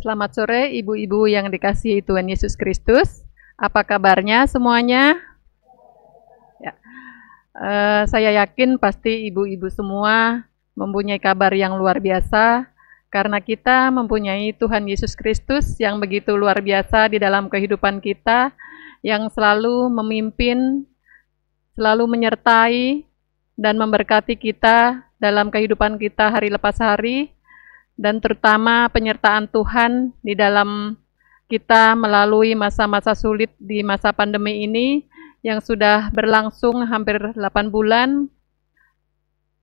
Selamat sore ibu-ibu yang dikasihi Tuhan Yesus Kristus. Apa kabarnya semuanya? Ya, saya yakin pasti ibu-ibu semua mempunyai kabar yang luar biasa karena kita mempunyai Tuhan Yesus Kristus yang begitu luar biasa di dalam kehidupan kita, yang selalu memimpin, selalu menyertai dan memberkati kita dalam kehidupan kita hari lepas hari, dan terutama penyertaan Tuhan di dalam kita melalui masa-masa sulit di masa pandemi ini yang sudah berlangsung hampir 8 bulan.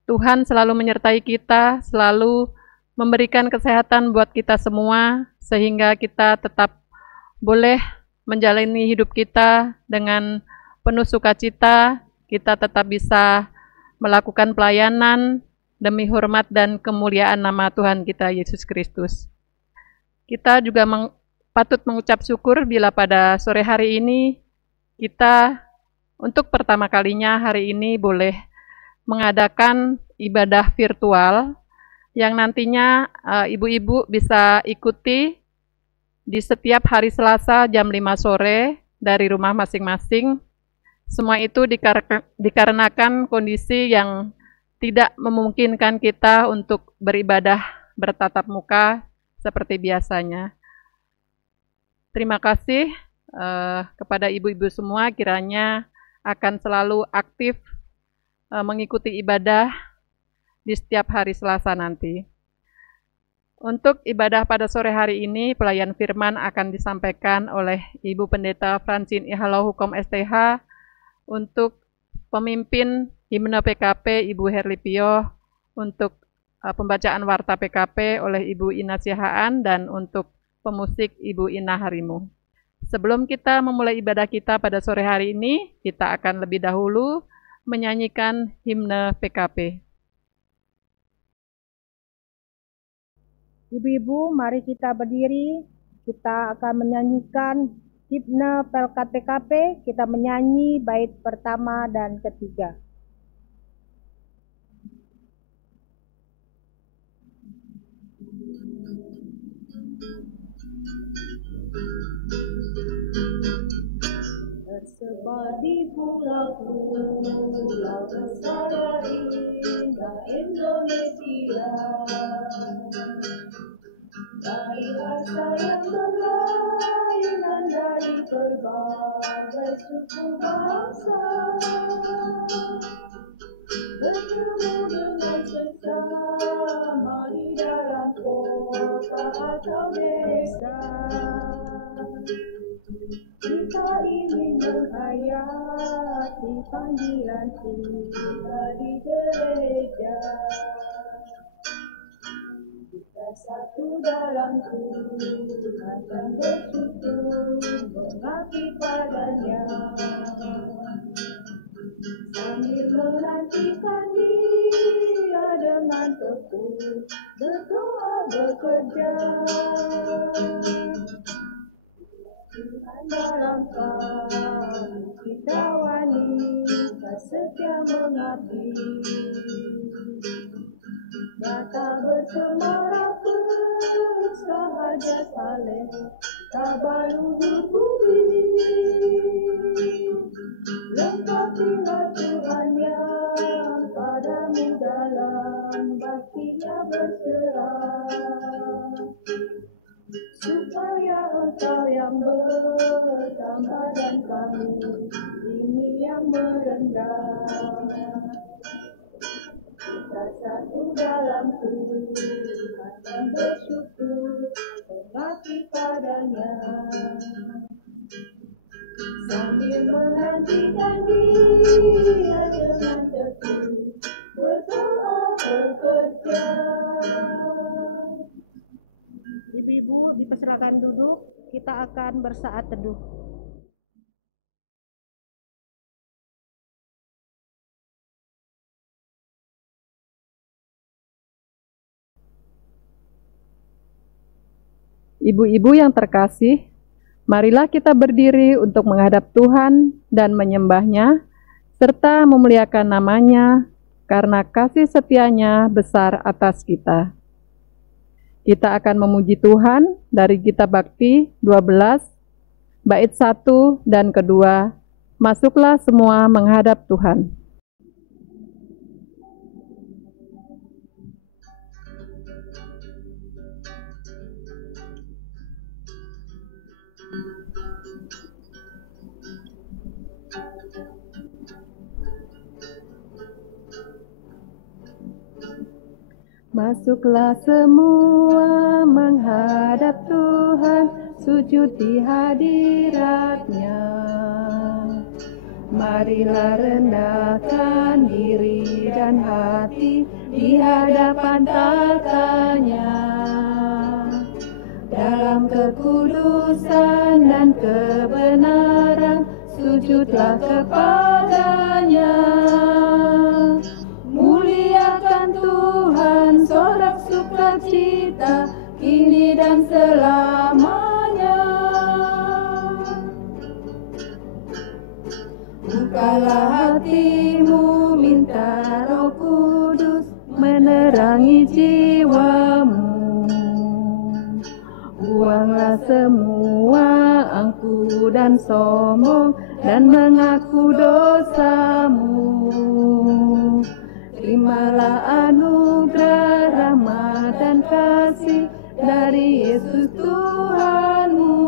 Tuhan selalu menyertai kita, selalu memberikan kesehatan buat kita semua, sehingga kita tetap boleh menjalani hidup kita dengan penuh sukacita, kita tetap bisa melakukan pelayanan demi hormat dan kemuliaan nama Tuhan kita Yesus Kristus. Kita juga patut mengucap syukur bila pada sore hari ini kita untuk pertama kalinya hari ini boleh mengadakan ibadah virtual yang nantinya ibu-ibu bisa ikuti di setiap hari Selasa jam 5 sore dari rumah masing-masing. Semua itu dikarenakan kondisi yang tidak memungkinkan kita untuk beribadah bertatap muka seperti biasanya. Terima kasih kepada ibu-ibu semua, kiranya akan selalu aktif mengikuti ibadah di setiap hari Selasa nanti. Untuk ibadah pada sore hari ini, pelayan firman akan disampaikan oleh Ibu Pendeta Francine Ihalo Hukom STH. Untuk pemimpin himne PKP Ibu Herlipio, untuk pembacaan warta PKP oleh Ibu Ina Siahaan, dan untuk pemusik Ibu Ina Harimu. Sebelum kita memulai ibadah kita pada sore hari ini, kita akan lebih dahulu menyanyikan himne PKP. Ibu-ibu, mari kita berdiri. Kita akan menyanyikan himne Pelkat PKP. Kita menyanyi bait pertama dan ketiga. Tersebar di pulau-pulau besar indah Indonesia, dari rasa yang berlainan dari berbagai suku bangsa, bertemu dengan sesama di dalam kota atau desa. Kita ingin menghayati panggilan kita di gereja. Kita satu dalam Tuhan dan bersyukur mengabdi padanya, sambil menantikan Dia dengan tekun berdoa bekerja. Tuhan dalam kami, kita wanita setia mengabdi, nyata bersemara bersahaja saleh, tabalulu bumi, lengkapilah Tuhan yang padamu dalam baktinya berserah, supaya Engkau yang bertambah dan kami ini yang merendah. Kita satu dalam Tuhan dan bersyukur mengabdi padanya, sambil menantikan Dia dengan tekun berdoa bekerja. Ibu-ibu, dipersilakan duduk. Kita akan bersaat teduh. Ibu-ibu yang terkasih, marilah kita berdiri untuk menghadap Tuhan dan menyembah-Nya, serta memuliakan nama-Nya, karena kasih setia-Nya besar atas kita. Kita akan memuji Tuhan dari Kitab Bakti 12, bait 1 dan kedua. Masuklah semua menghadap Tuhan. Masuklah semua menghadap Tuhan, sujud di hadirat-Nya. Marilah rendahkan diri dan hati di hadapan tata-Nya. Dalam kekudusan dan kebenaran, sujudlah kepada-Nya. Muliakan Tuhan, sorak sukacita, kini dan selamanya. Bukalah hatimu, minta Roh Kudus menerangi jiwamu. Buanglah semua angku dan sombong, dan mengaku dosamu. Terimalah anugerah, rahmat dan kasih dari Yesus Tuhanmu.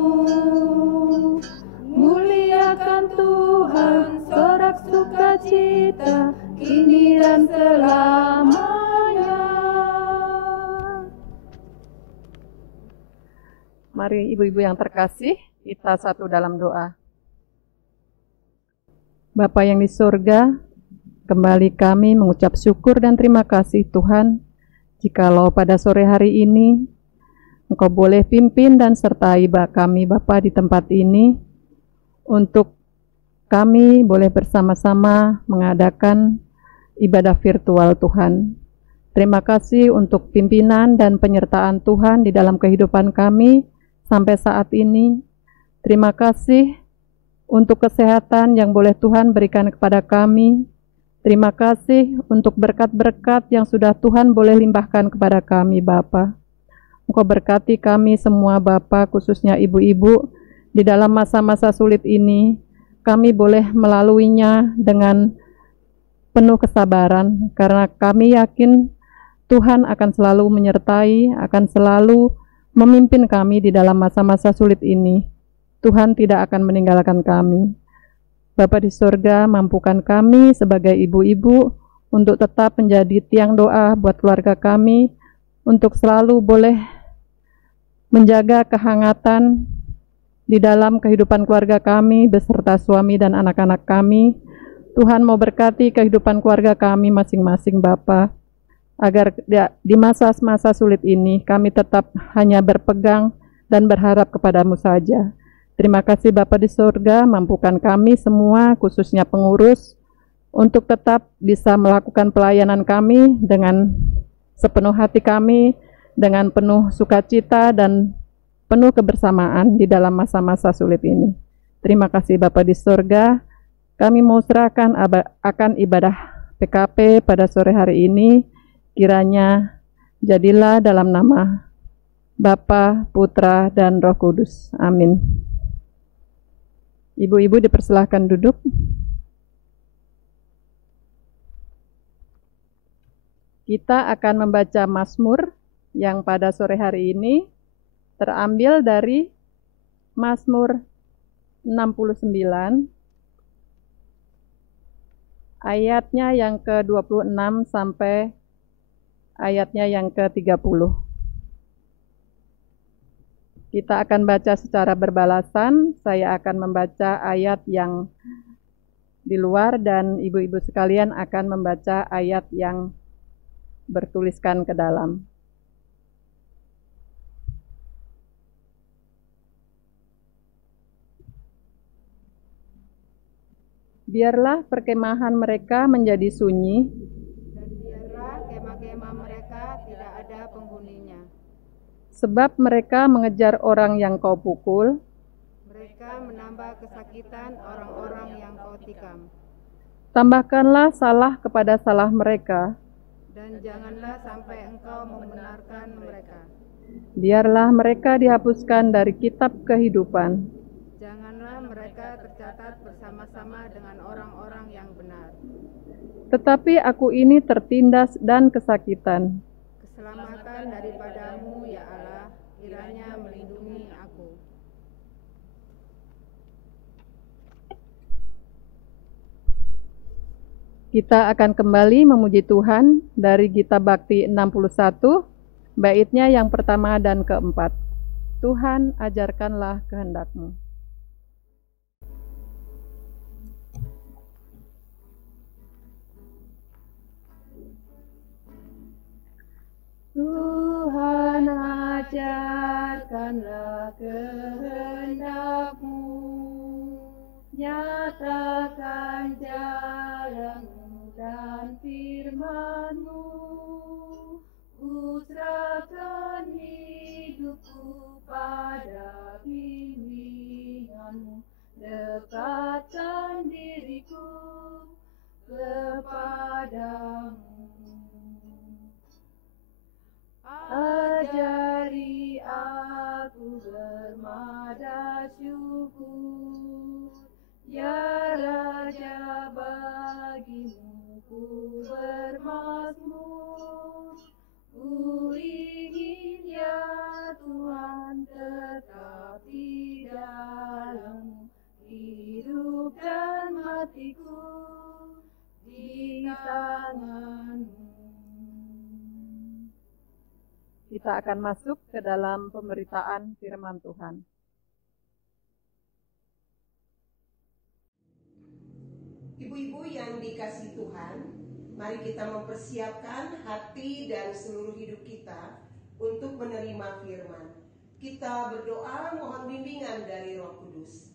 Muliakan Tuhan, sorak sukacita, kini dan selamanya. Mari ibu-ibu yang terkasih, kita satu dalam doa. Bapa yang di surga, kembali kami mengucap syukur dan terima kasih Tuhan, jikalau pada sore hari ini Engkau boleh pimpin dan sertai kami Bapa di tempat ini, untuk kami boleh bersama-sama mengadakan ibadah virtual Tuhan. Terima kasih untuk pimpinan dan penyertaan Tuhan di dalam kehidupan kami sampai saat ini. Terima kasih untuk kesehatan yang boleh Tuhan berikan kepada kami. Terima kasih untuk berkat-berkat yang sudah Tuhan boleh limpahkan kepada kami, Bapa. Engkau berkati kami semua, Bapa, khususnya ibu-ibu, di dalam masa-masa sulit ini. Kami boleh melaluinya dengan penuh kesabaran, karena kami yakin Tuhan akan selalu menyertai, akan selalu memimpin kami di dalam masa-masa sulit ini. Tuhan tidak akan meninggalkan kami. Bapa di surga, mampukan kami sebagai ibu-ibu untuk tetap menjadi tiang doa buat keluarga kami, untuk selalu boleh menjaga kehangatan di dalam kehidupan keluarga kami beserta suami dan anak-anak kami. Tuhan mau berkati kehidupan keluarga kami masing-masing, Bapa, agar di masa-masa sulit ini kami tetap hanya berpegang dan berharap kepadamu saja. Terima kasih Bapa di surga, mampukan kami semua, khususnya pengurus, untuk tetap bisa melakukan pelayanan kami dengan sepenuh hati kami, dengan penuh sukacita dan penuh kebersamaan di dalam masa-masa sulit ini. Terima kasih Bapa di surga, kami mau serahkan akan ibadah PKP pada sore hari ini, kiranya jadilah dalam nama Bapa, Putra, dan Roh Kudus. Amin. Ibu-ibu dipersilahkan duduk. Kita akan membaca Mazmur yang pada sore hari ini terambil dari Mazmur 69, ayatnya yang ke-26 sampai ayatnya yang ke-30. Kita akan baca secara berbalasan. Saya akan membaca ayat yang di luar dan ibu-ibu sekalian akan membaca ayat yang bertuliskan ke dalam. Biarlah perkemahan mereka menjadi sunyi, dan biarlah kemah-kemah mereka tidak ada penghuninya. sebab mereka mengejar orang yang kau pukul, Mereka menambah kesakitan orang-orang yang kau tikam. tambahkanlah salah kepada salah mereka, Dan janganlah sampai engkau membenarkan mereka. Biarlah mereka dihapuskan dari kitab kehidupan, Janganlah mereka tercatat bersama-sama dengan orang-orang yang benar. tetapi aku ini tertindas dan kesakitan. Keselamatan daripadamu, ya Allah, kiranya melindungi aku. Kita akan kembali memuji Tuhan dari Gita Bakti 61, baitnya yang pertama dan keempat. Tuhan, ajarkanlah kehendak-Mu. Tuhan, ajarkanlah kehendak-Mu, nyatakan jalan-Mu dan firman-Mu. Ku serahkan hidupku pada bimbingan-Mu, dekatkan diriku kepadamu. Ajari aku bermada syukur, ya Raja, bagimu ku bermazmur. Ku ingin ya Tuhan tetap di dalam hidup dan matiku di tangan-Mu. Kita akan masuk ke dalam pemberitaan firman Tuhan. Ibu-ibu yang dikasihi Tuhan, mari kita mempersiapkan hati dan seluruh hidup kita untuk menerima firman. Kita berdoa mohon bimbingan dari Roh Kudus.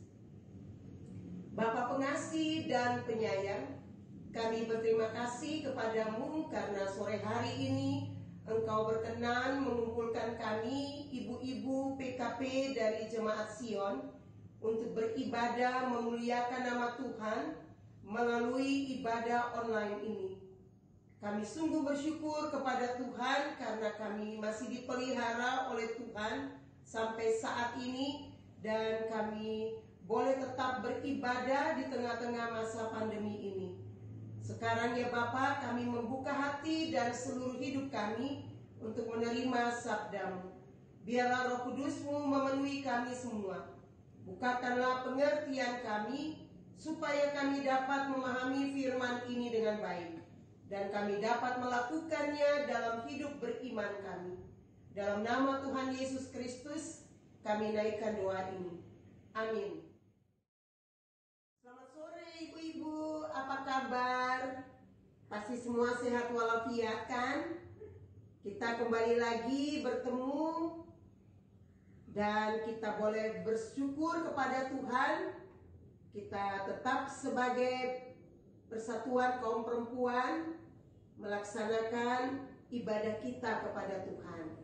Bapa pengasih dan penyayang, kami berterima kasih kepadamu karena sore hari ini Engkau berkenan mengumpulkan kami, ibu-ibu PKP dari Jemaat Sion, untuk beribadah memuliakan nama Tuhan melalui ibadah online ini. Kami sungguh bersyukur kepada Tuhan karena kami masih dipelihara oleh Tuhan sampai saat ini, dan kami boleh tetap beribadah di tengah-tengah masa pandemi ini. Sekarang ya Bapa, kami membuka hati dan seluruh hidup kami untuk menerima sabda-Mu. Biarlah Roh Kudus-Mu memenuhi kami semua. Bukakanlah pengertian kami, supaya kami dapat memahami firman ini dengan baik, dan kami dapat melakukannya dalam hidup beriman kami. Dalam nama Tuhan Yesus Kristus, kami naikkan doa ini. Amin. Selamat sore ibu-ibu, apa kabar? Pasti semua sehat walafiat kan? Kita kembali lagi bertemu dan kita boleh bersyukur kepada Tuhan. Kita tetap sebagai persatuan kaum perempuan melaksanakan ibadah kita kepada Tuhan.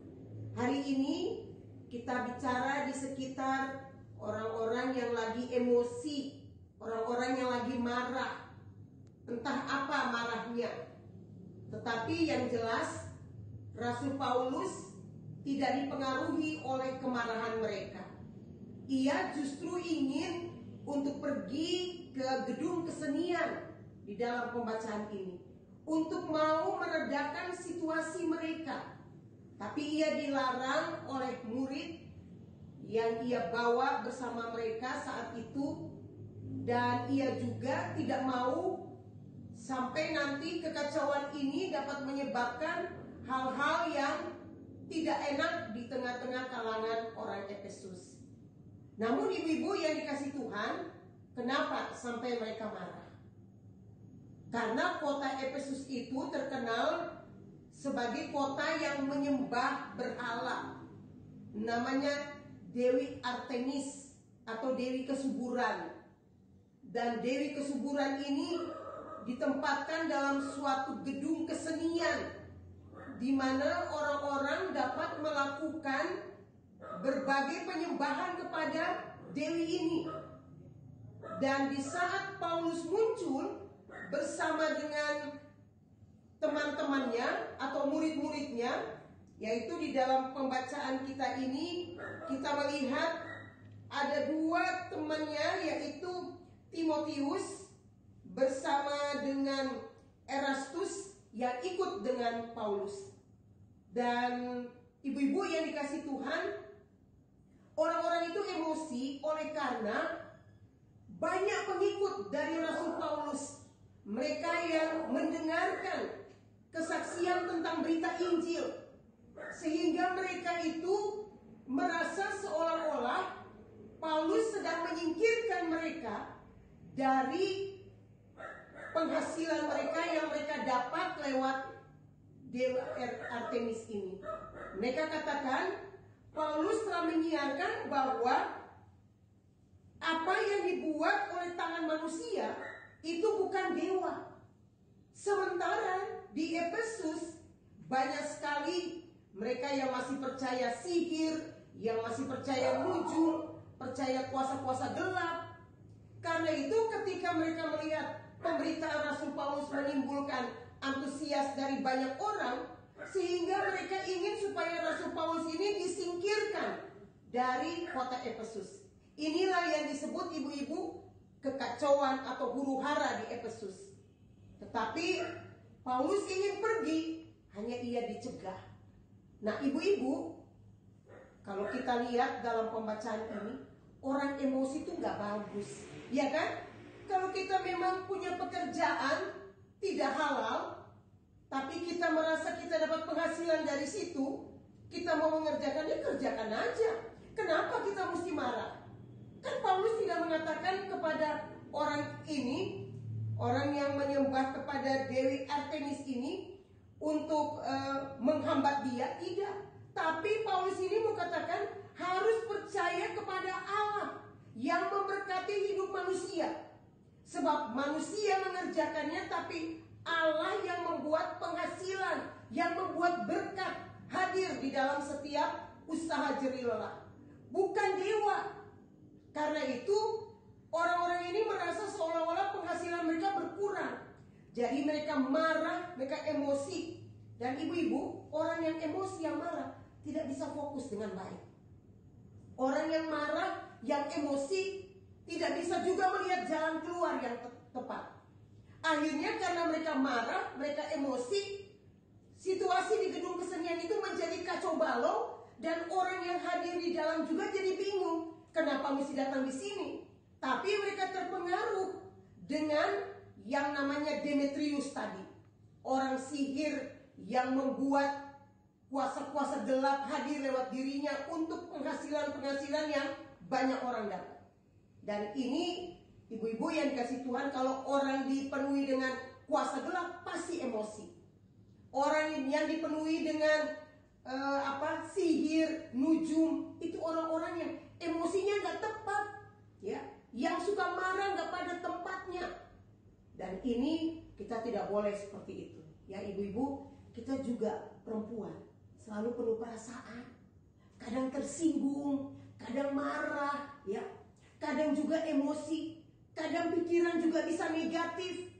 Hari ini kita bicara di sekitar orang-orang yang lagi emosi, orang-orang yang lagi marah. Entah apa marahnya, tetapi yang jelas Rasul Paulus tidak dipengaruhi oleh kemarahan mereka. Ia justru ingin untuk pergi ke gedung kesenian di dalam pembacaan ini, untuk mau meredakan situasi mereka. Tapi ia dilarang oleh murid yang ia bawa bersama mereka saat itu, dan ia juga tidak mau sampai nanti kekacauan ini dapat menyebabkan hal-hal yang tidak enak di tengah-tengah kalangan orang Efesus. Namun ibu-ibu yang dikasihi Tuhan, kenapa sampai mereka marah? Karena kota Efesus itu terkenal sebagai kota yang menyembah berhala. Namanya Dewi Artemis atau Dewi Kesuburan. Dan Dewi Kesuburan ini ditempatkan dalam suatu gedung kesenian, di mana orang-orang dapat melakukan berbagai penyembahan kepada Dewi ini. Dan di saat Paulus muncul bersama dengan teman-temannya atau murid-muridnya, Yaitu di dalam pembacaan kita ini kita melihat ada dua temannya, yaitu Timotius bersama dengan Erastus yang ikut dengan Paulus. Dan ibu-ibu yang dikasih Tuhan, orang-orang itu emosi oleh karena banyak pengikut dari Rasul Paulus. Mereka yang mendengarkan kesaksian tentang berita Injil, sehingga mereka itu merasa seolah-olah Paulus sedang menyingkirkan mereka dari penghasilan mereka yang mereka dapat lewat Dewa Artemis ini. Mereka katakan Paulus telah menyiarkan bahwa apa yang dibuat oleh tangan manusia itu bukan dewa. Sementara di Efesus banyak sekali mereka yang masih percaya sihir, yang masih percaya nujum, percaya kuasa-kuasa gelap. Karena itu ketika mereka melihat pemberitaan Rasul Paulus menimbulkan antusias dari banyak orang, sehingga mereka ingin supaya Rasul Paulus ini disingkirkan dari kota Efesus. Inilah yang disebut ibu-ibu kekacauan atau huru-hara di Efesus. Tetapi Paulus ingin pergi, hanya ia dicegah. Nah ibu-ibu, kalau kita lihat dalam pembacaan ini, orang emosi itu nggak bagus, ya kan? Kalau kita memang punya pekerjaan tidak halal, tapi kita merasa kita dapat penghasilan dari situ, kita mau mengerjakannya, kerjakan aja. Kenapa kita mesti marah? Kan Paulus tidak mengatakan kepada orang ini, orang yang menyembah kepada Dewi Artemis ini, untuk menghambat dia, tidak. Tapi Paulus ini mau katakan harus percaya kepada Allah yang memberkati hidup manusia. Sebab manusia mengerjakannya, tapi Allah yang membuat penghasilan, yang membuat berkat hadir di dalam setiap usaha jerih-lelah. Bukan dewa. Karena itu orang-orang ini merasa seolah-olah penghasilan mereka berkurang. Jadi mereka marah, mereka emosi. Dan ibu-ibu, orang yang emosi, yang marah tidak bisa fokus dengan baik. Orang yang marah, yang emosi tidak bisa juga melihat jalan keluar yang tepat. Akhirnya karena mereka marah, mereka emosi, situasi di gedung kesenian itu menjadi kacau balau. Dan orang yang hadir di dalam juga jadi bingung, kenapa mesti datang di sini. Tapi mereka terpengaruh dengan yang namanya Demetrius tadi, orang sihir yang membuat kuasa-kuasa gelap hadir lewat dirinya untuk penghasilan-penghasilan yang banyak orang dapat. Dan ini ibu-ibu yang dikasih Tuhan, kalau orang dipenuhi dengan kuasa gelap pasti emosi. Orang yang dipenuhi dengan sihir, nujum, itu orang-orang yang emosinya nggak tepat, ya, yang suka marah nggak pada tempatnya. Dan ini kita tidak boleh seperti itu, ya ibu-ibu. Kita juga perempuan selalu penuh perasaan, kadang tersinggung, kadang marah, ya, kadang juga emosi, kadang pikiran juga bisa negatif.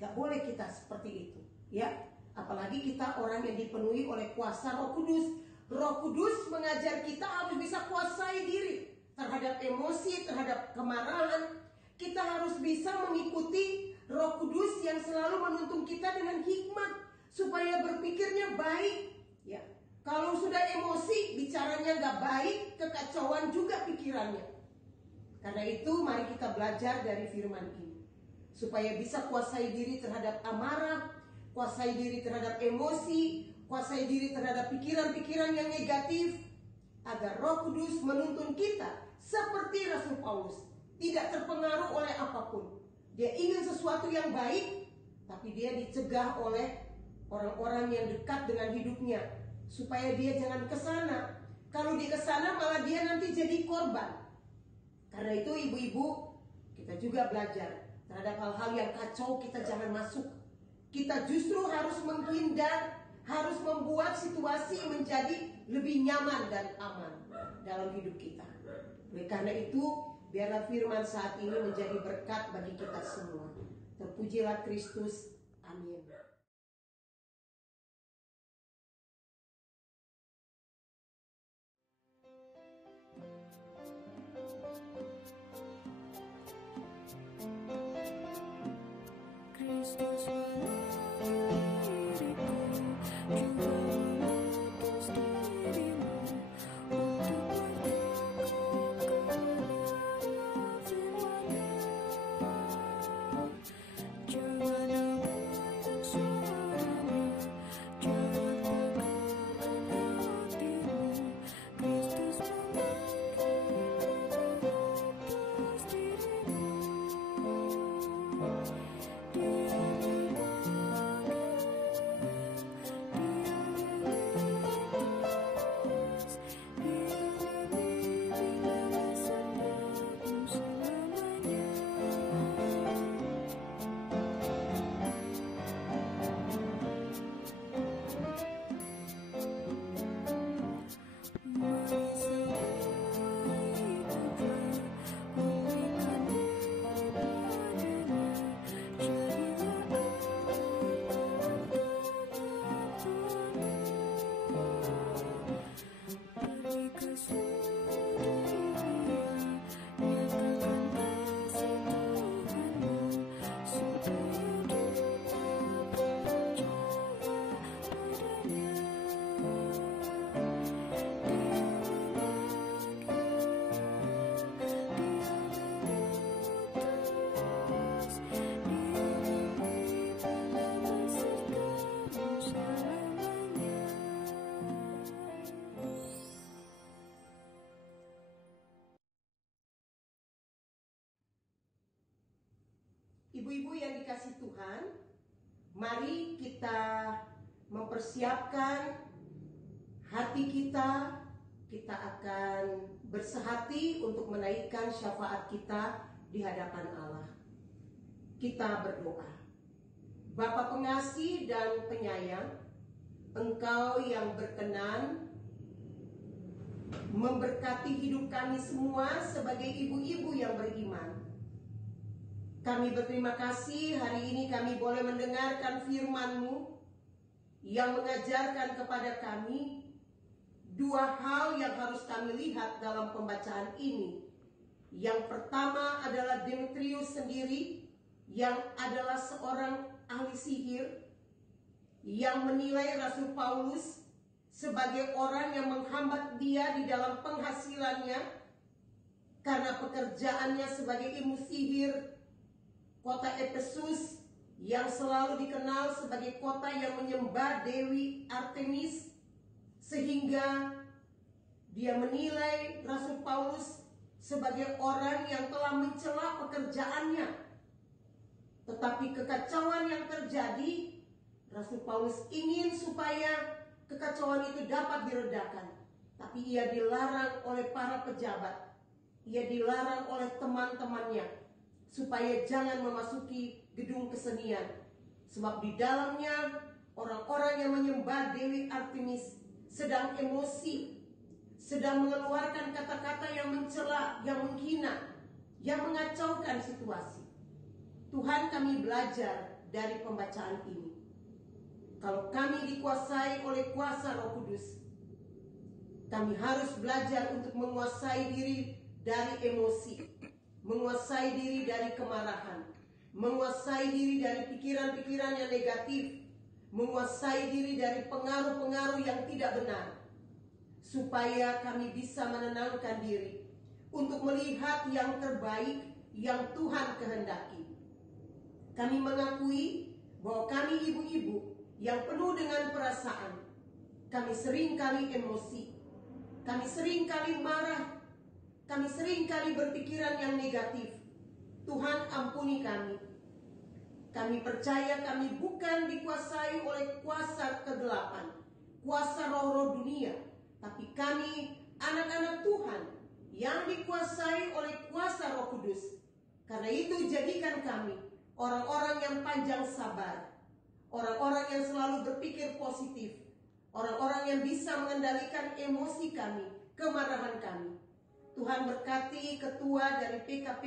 Gak boleh kita seperti itu, ya. Apalagi kita orang yang dipenuhi oleh kuasa Roh Kudus. Roh Kudus mengajar kita harus bisa kuasai diri terhadap emosi, terhadap kemarahan. Kita harus bisa mengikuti Roh Kudus yang selalu menuntun kita dengan hikmat, supaya berpikirnya baik, ya. Kalau sudah emosi, bicaranya nggak baik, kekacauan juga pikirannya. Karena itu mari kita belajar dari firman ini, supaya bisa kuasai diri terhadap amarah, kuasai diri terhadap emosi, kuasai diri terhadap pikiran-pikiran yang negatif, agar Roh Kudus menuntun kita seperti Rasul Paulus, tidak terpengaruh oleh apapun. Dia ingin sesuatu yang baik, tapi dia dicegah oleh orang-orang yang dekat dengan hidupnya, supaya dia jangan kesana. Kalau dia kesana malah dia nanti jadi korban. Karena itu ibu-ibu, kita juga belajar terhadap hal-hal yang kacau, kita jangan masuk. Kita justru harus menghindar, harus membuat situasi menjadi lebih nyaman dan aman dalam hidup kita. Oleh karena itu, biarlah firman saat ini menjadi berkat bagi kita semua. Terpujilah Kristus. Amin. Ibu-ibu yang dikasih Tuhan, mari kita mempersiapkan hati kita. Kita akan bersehati untuk menaikkan syafaat kita di hadapan Allah. Kita berdoa. Bapa pengasih dan penyayang, Engkau yang berkenan memberkati hidup kami semua sebagai ibu-ibu yang beriman. Kami berterima kasih hari ini kami boleh mendengarkan firman-Mu yang mengajarkan kepada kami dua hal yang harus kami lihat dalam pembacaan ini. Yang pertama adalah Demetrius sendiri yang adalah seorang ahli sihir yang menilai Rasul Paulus sebagai orang yang menghambat dia di dalam penghasilannya karena pekerjaannya sebagai ilmu sihir. Kota Efesus yang selalu dikenal sebagai kota yang menyembah Dewi Artemis, sehingga dia menilai Rasul Paulus sebagai orang yang telah mencela pekerjaannya. Tetapi kekacauan yang terjadi, Rasul Paulus ingin supaya kekacauan itu dapat diredakan. Tapi ia dilarang oleh para pejabat, ia dilarang oleh teman-temannya supaya jangan memasuki gedung kesenian, sebab di dalamnya orang-orang yang menyembah Dewi Artemis sedang emosi, sedang mengeluarkan kata-kata yang mencela, yang menghina, yang mengacaukan situasi. Tuhan, kami belajar dari pembacaan ini. Kalau kami dikuasai oleh kuasa Roh Kudus, kami harus belajar untuk menguasai diri dari emosi, menguasai diri dari kemarahan, menguasai diri dari pikiran-pikiran yang negatif, menguasai diri dari pengaruh-pengaruh yang tidak benar, supaya kami bisa menenangkan diri untuk melihat yang terbaik yang Tuhan kehendaki. Kami mengakui bahwa kami ibu-ibu yang penuh dengan perasaan. Kami seringkali emosi, kami seringkali marah, kami seringkali berpikiran yang negatif. Tuhan, ampuni kami. Kami percaya kami bukan dikuasai oleh kuasa kegelapan, kuasa roh-roh dunia, tapi kami anak-anak Tuhan yang dikuasai oleh kuasa Roh Kudus. Karena itu jadikan kami orang-orang yang panjang sabar, orang-orang yang selalu berpikir positif, orang-orang yang bisa mengendalikan emosi kami, kemarahan kami. Tuhan berkati ketua dari PKP,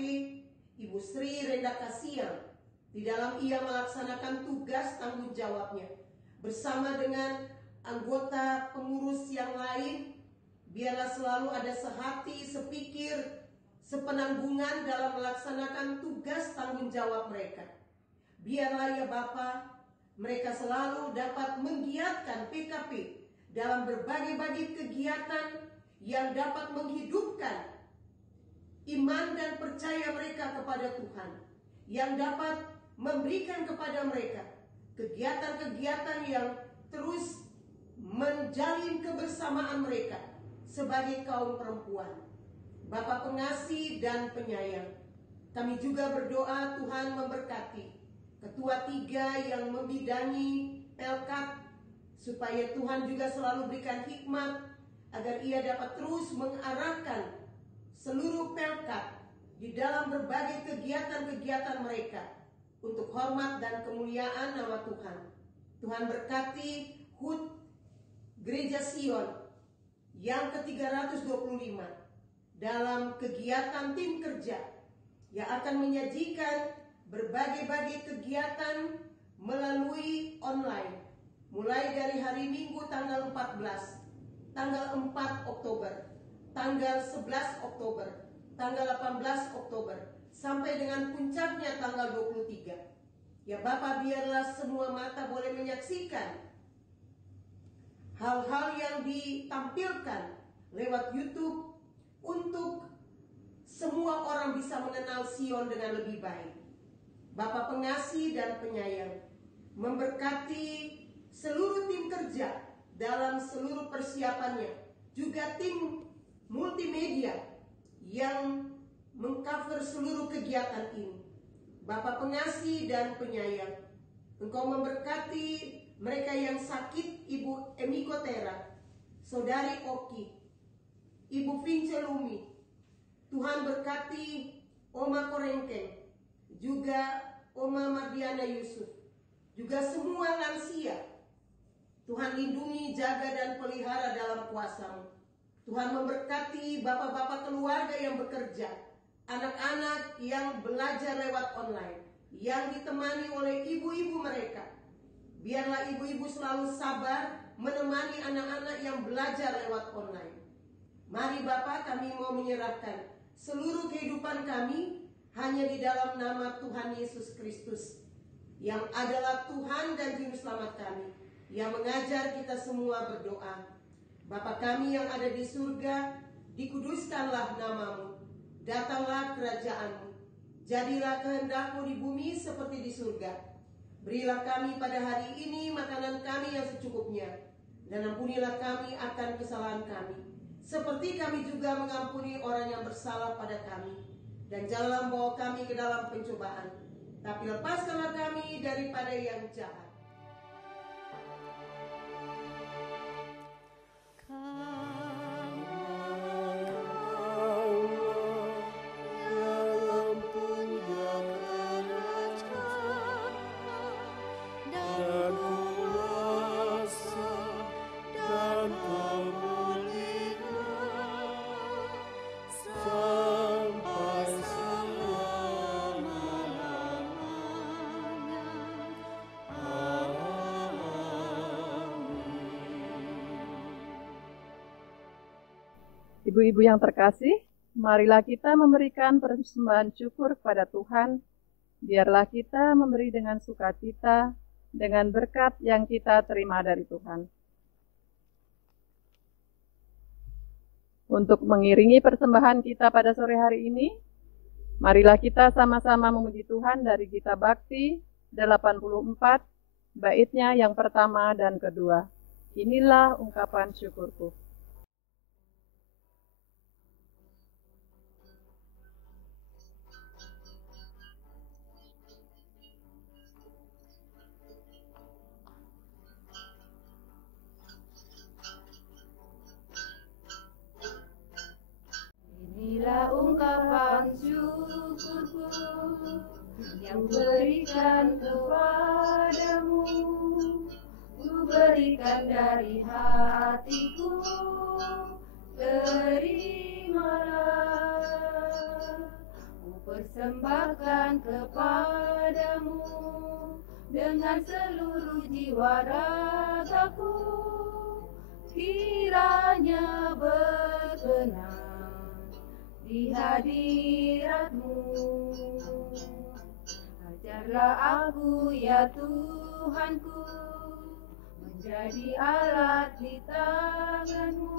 Ibu Sri Renda Kasiang, di dalam ia melaksanakan tugas tanggung jawabnya bersama dengan anggota pengurus yang lain. Biarlah selalu ada sehati, sepikir, sepenanggungan dalam melaksanakan tugas tanggung jawab mereka. Biarlah ya Bapa, mereka selalu dapat menggiatkan PKP dalam berbagai-bagai kegiatan yang dapat menghidupkan iman dan percaya mereka kepada Tuhan, yang dapat memberikan kepada mereka kegiatan-kegiatan yang terus menjalin kebersamaan mereka sebagai kaum perempuan. Bapa pengasih dan penyayang, kami juga berdoa Tuhan memberkati Ketua 3 yang membidangi Pelkat, supaya Tuhan juga selalu berikan hikmat agar ia dapat terus mengarahkan seluruh Pelkat di dalam berbagai kegiatan-kegiatan mereka untuk hormat dan kemuliaan nama Tuhan. Tuhan berkati HUT Gereja Sion yang ke-325 dalam kegiatan tim kerja yang akan menyajikan berbagai-bagai kegiatan melalui online, mulai dari hari Minggu tanggal 14, tanggal 4 Oktober, tanggal 11 Oktober, tanggal 18 Oktober, sampai dengan puncaknya tanggal 23. Ya Bapa, biarlah semua mata boleh menyaksikan hal-hal yang ditampilkan lewat YouTube untuk semua orang bisa mengenal Sion dengan lebih baik. Bapa pengasih dan penyayang, memberkati seluruh tim kerja dalam seluruh persiapannya, juga tim multimedia yang mengcover seluruh kegiatan ini. Bapa pengasih dan penyayang, Engkau memberkati mereka yang sakit, Ibu Emiko Tera, Saudari Oki, Ibu Vince Lumi. Tuhan berkati Oma Korengkeng, juga Oma Mardiana Yusuf, juga semua lansia. Tuhan lindungi, jaga dan pelihara dalam kuasa-Mu. Tuhan memberkati bapak-bapak keluarga yang bekerja, anak-anak yang belajar lewat online, yang ditemani oleh ibu-ibu mereka. Biarlah ibu-ibu selalu sabar menemani anak-anak yang belajar lewat online. Mari Bapak, kami mau menyerahkan seluruh kehidupan kami hanya di dalam nama Tuhan Yesus Kristus, yang adalah Tuhan dan Juru Selamat kami, yang mengajar kita semua berdoa. Bapa kami yang ada di surga, dikuduskanlah nama-Mu, datanglah kerajaan-Mu, jadilah kehendak-Mu di bumi seperti di surga. Berilah kami pada hari ini makanan kami yang secukupnya, dan ampunilah kami akan kesalahan kami, seperti kami juga mengampuni orang yang bersalah pada kami. Dan janganlah membawa kami ke dalam pencobaan, tapi lepaskanlah kami daripada yang jahat. Ibu-ibu yang terkasih, marilah kita memberikan persembahan syukur kepada Tuhan. Biarlah kita memberi dengan sukacita, dengan berkat yang kita terima dari Tuhan. Untuk mengiringi persembahan kita pada sore hari ini, marilah kita sama-sama memuji Tuhan dari Gita Bakti 84, baitnya yang pertama dan kedua. Inilah ungkapan syukurku. Inilah ungkapan syukurku yang berikan kepadamu, ku berikan dari hatiku, terimalah. Ku persembahkan kepadamu dengan seluruh jiwa ragaku, kiranya berkenan di hadirat-Mu. Biarlah aku ya Tuhanku menjadi alat di tangan-Mu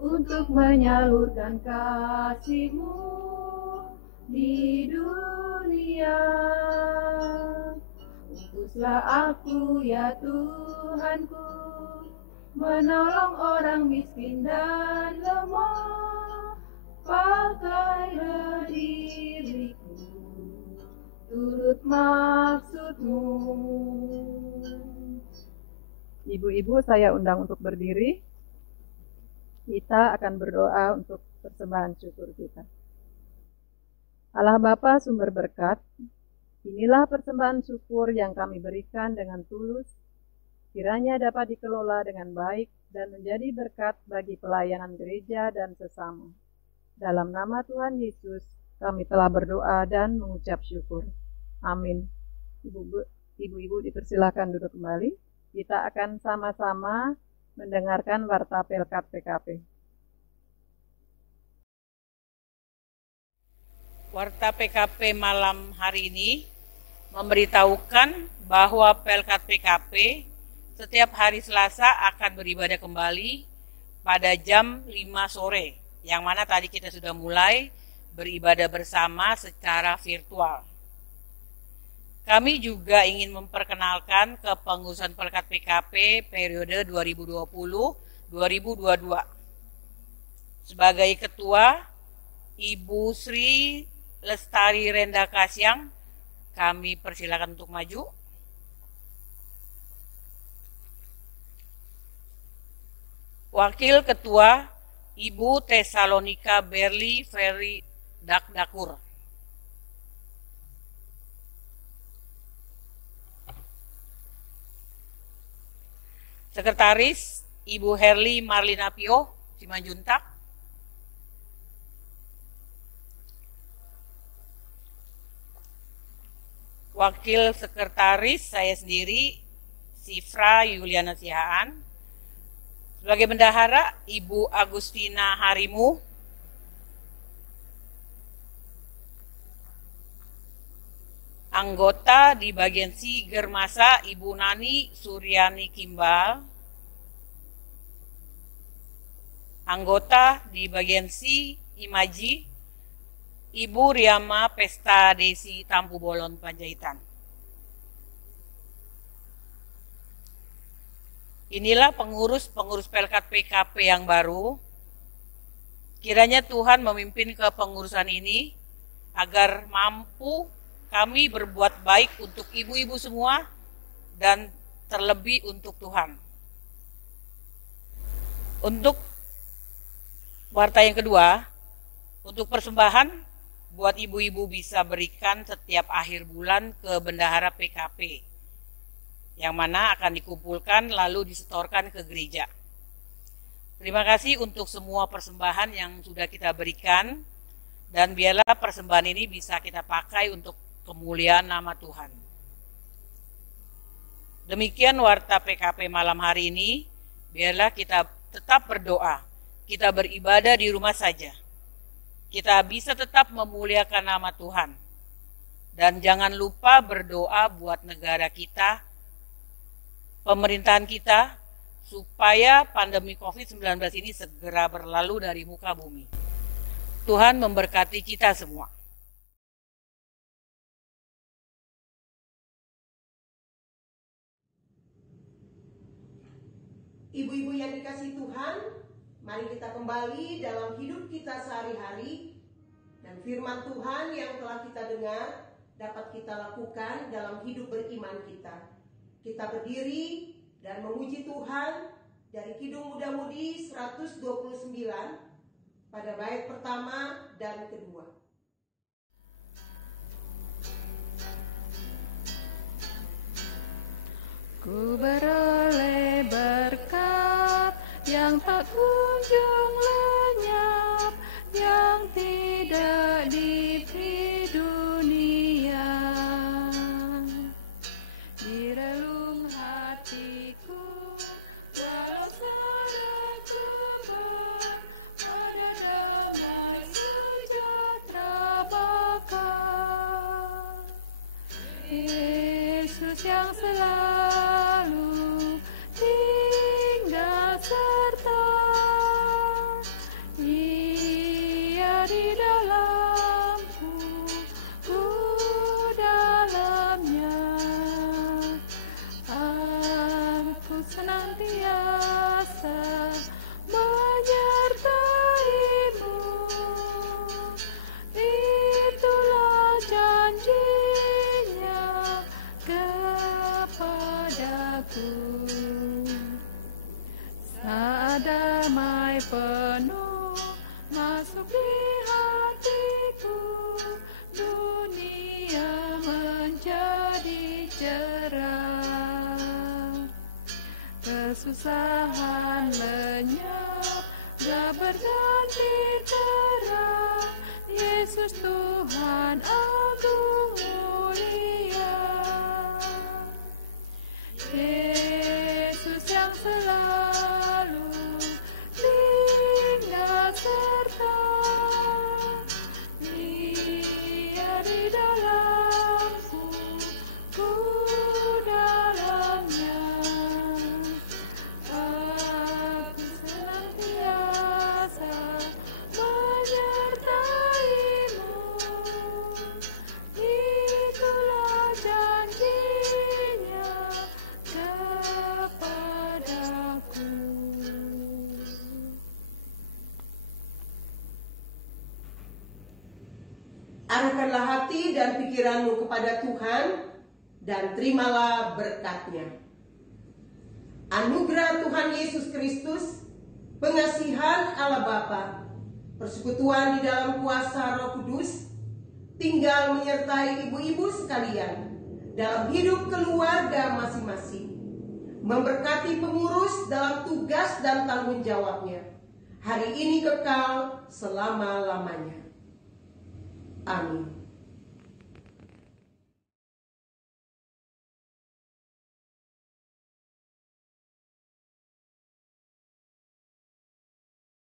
untuk menyalurkan kasih-Mu di dunia. Utuslah aku ya Tuhanku menolong orang miskin dan lemah. Pakailah diriku turut maksud-Mu. Ibu-ibu saya undang untuk berdiri. Kita akan berdoa untuk persembahan syukur kita. Allah Bapa sumber berkat, inilah persembahan syukur yang kami berikan dengan tulus, kiranya dapat dikelola dengan baik dan menjadi berkat bagi pelayanan gereja dan sesama. Dalam nama Tuhan Yesus, kami telah berdoa dan mengucap syukur. Amin. Ibu-ibu dipersilakan duduk kembali. Kita akan sama-sama mendengarkan warta Pelkat PKP. Warta PKP malam hari ini memberitahukan bahwa Pelkat PKP setiap hari Selasa akan beribadah kembali pada jam 5 sore, yang mana tadi kita sudah mulai beribadah bersama secara virtual. Kami juga ingin memperkenalkan kepengurusan Pelkat PKP periode 2020-2022. Sebagai ketua, Ibu Sri Lestari Renda Kasyang, kami persilakan untuk maju. Wakil Ketua, Ibu Tesalonika Berli Ferry Dakdakur. Sekretaris, Ibu Herli Marlina Pio Simanjuntak. Wakil Sekretaris saya sendiri, Sifra Yuliana Sihaan. Sebagai bendahara, Ibu Agustina Harimu. Anggota di bagian Si Germasa, Ibu Nani Suryani Kimbal. Anggota di bagian Si Imaji, Ibu Riama Pesta Desi Tampu Bolon Panjaitan. Inilah pengurus Pelkat PKP yang baru. Kiranya Tuhan memimpin kepengurusan ini agar mampu kami berbuat baik untuk ibu-ibu semua dan terlebih untuk Tuhan. Untuk warta yang kedua, untuk persembahan buat ibu-ibu bisa berikan setiap akhir bulan ke bendahara PKP, yang mana akan dikumpulkan lalu disetorkan ke gereja. Terima kasih untuk semua persembahan yang sudah kita berikan, dan biarlah persembahan ini bisa kita pakai untuk kemuliaan nama Tuhan. Demikian warta PKP malam hari ini. Biarlah kita tetap berdoa, kita beribadah di rumah saja. Kita bisa tetap memuliakan nama Tuhan. Dan jangan lupa berdoa buat negara kita, pemerintahan kita, supaya pandemi COVID-19 ini segera berlalu dari muka bumi. Tuhan memberkati kita semua. Ibu-ibu yang dikasihi Tuhan, mari kita kembali dalam hidup kita sehari-hari, dan firman Tuhan yang telah kita dengar dapat kita lakukan dalam hidup beriman kita. Kita berdiri dan memuji Tuhan dari Kidung Muda-Mudi 129 pada bait pertama dan kedua. Ku beroleh berkat yang tak kunjung lenyap, yang tidak diberi dunia. Di relung hatiku, walau salahku ada damai sejahtera bakal. selalu tinggal serta Ia di dalamku, ku dalamnya. Aku senantiasa menyertai-Mu. Itulah janjinya kepadaku. Saat damai penuh masuk di hatiku, dunia menjadi cerah. Kesusahan lenyap, gak berganti terang. Yesus Tuhan agung mulia. Yesus yang selalu tinggal serta Dia di dalamku, ku dalamnya. Aku senantiasa menyertai-Mu. Itulah janjinya kepadaku. Arahkanlah hati dan pikiranmu kepada Tuhan dan terimalah berkat-Nya. Anugerah Tuhan Yesus Kristus, pengasihan Allah Bapa, persekutuan di dalam kuasa Roh Kudus, tinggal menyertai ibu-ibu sekalian dalam hidup keluarga masing-masing, memberkati pengurus dalam tugas dan tanggung jawabnya, hari ini kekal selama-lamanya. Amin.